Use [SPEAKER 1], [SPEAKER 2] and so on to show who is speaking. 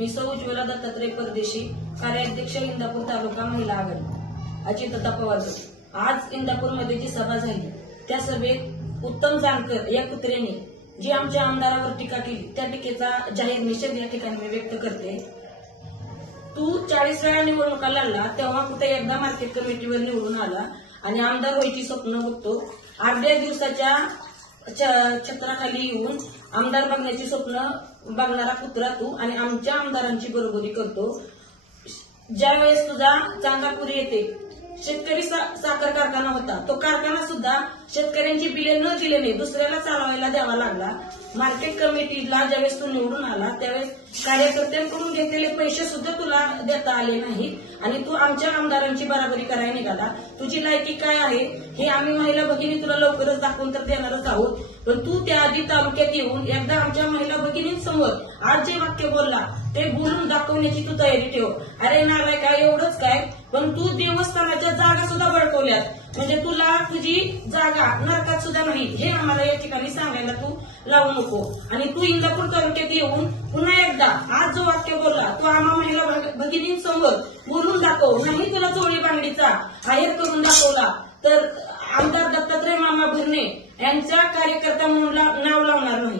[SPEAKER 1] मी सौ ज्वला दत्तात्रय परदेशी कार्याध्यक्ष इंदापूर तालुका महिला आघाडी. अजितदा पवार आज इंदापूरमध्ये जी सभा झाली त्या सभेत उत्तम जानकर या कुत्र्याने जी आमच्या आमदारावर टीका केली त्या टीकेचा जाहीर निषेध या ठिकाणी मी व्यक्त करते. तू चाळीस वेळा निवडणुका लढला तेव्हा कुठे एकदा मार्केट कमिटीवर निवडून आला आणि आमदार व्हायची स्वप्न बघतो. अर्ध्या दिवसाच्या छत्राखाली येऊन आमदार बघण्याची स्वप्न बघणारा पुत्रा तू आणि आमच्या आमदारांची बरोबरी करतो. ज्या वेळेस तुझा चांगापुरी येते शेतकरी सा- साखर कारखाना होता तो कारखाना सुद्धा शेतकऱ्यांची बिले न दिल्याने दुसऱ्याला चालवायला द्यावा लागला. मार्केट कमिटीला ज्यावेळेस तू निवडून आला त्यावेळेस कार्यकर्त्यांकडून घेतलेले पैसे सुद्धा तुला देता आले नाही. आणि तू आमच्या आमदारांची बराबरी करायला निघाला. तुझी लायकी काय आहे हे आम्ही महिला भगिनी तुला लवकरच दाखवून तर देणारच आहोत. पण तू त्याआधी तालुक्यात येऊन एकदा आमच्या महिला भगिनींसमोर आज जे वाक्य बोलला ते बोलून दाखवण्याची तू तयारी ठेव. अरे नालाय काय एवढंच काय? पण तू देवस्थानाच्या जागा सुद्धा आहेत म्हणजे तुला तुझी जागा नरकात सुद्धा नाही. हे आम्हाला या ठिकाणी सांगायला तू लावू नको. आणि तू इंदापूर तालुक्यात येऊन पुन्हा एकदा आज जो वाक्य बोलला तो आम्हा महिला भगिनींसमोर बोलून दाखव. नाही तुला चोळी बांगडीचा हायर करून दाखवला तर आमदार दत्तात्रय मामा भरणे यांच्या कार्यकर्ता म्हणून नाव लावणार नाही.